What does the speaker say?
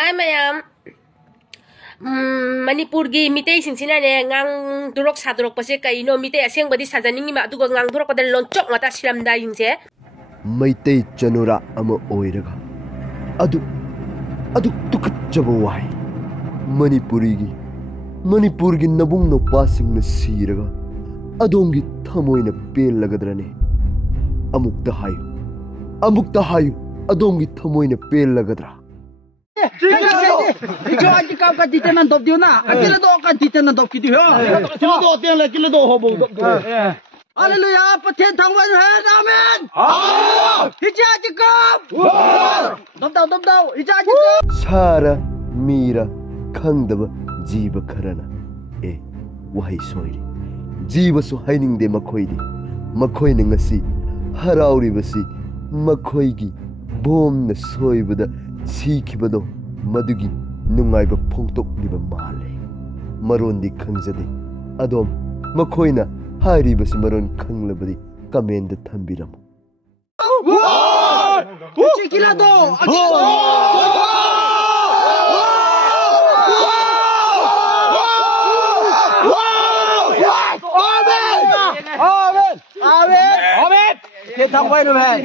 Hi mayam. Manipur gi mitei singsina ne ngang durok sadurok pase kaino mitei aseng badi sajaningi ma duga ngang durok pada loncok mata siram da yingse. Maitei chanura ama oiraga. Adu tukat jabawai. Manipur gi nabung no passing na siraga. Adongi thamoy na pel lagadrane. Amukta hayu. Adongi thamoy na pel lagadra. जो आज काम का दीते ना दब दियो ना अकेले दो का दीते ना दब की दियो किलो दो होते हैं किलो दो हो बोल हालेलुया पत्थर थांगवा है आमीन हिजा आज काम दब दाओ हिजा आज काम सारा Meera kangdaba jiba kharana wahai soiri jiba su haining de makhoi ne ngasi harauri basi makhoi gi bom na soibada sikibado madugi nungai ba phongtok liba male maron di khangjade adom makhoina hairi basi maron khanglabadi comment da thambiram चिकिला दो Amen. Amen. Amen. Amen.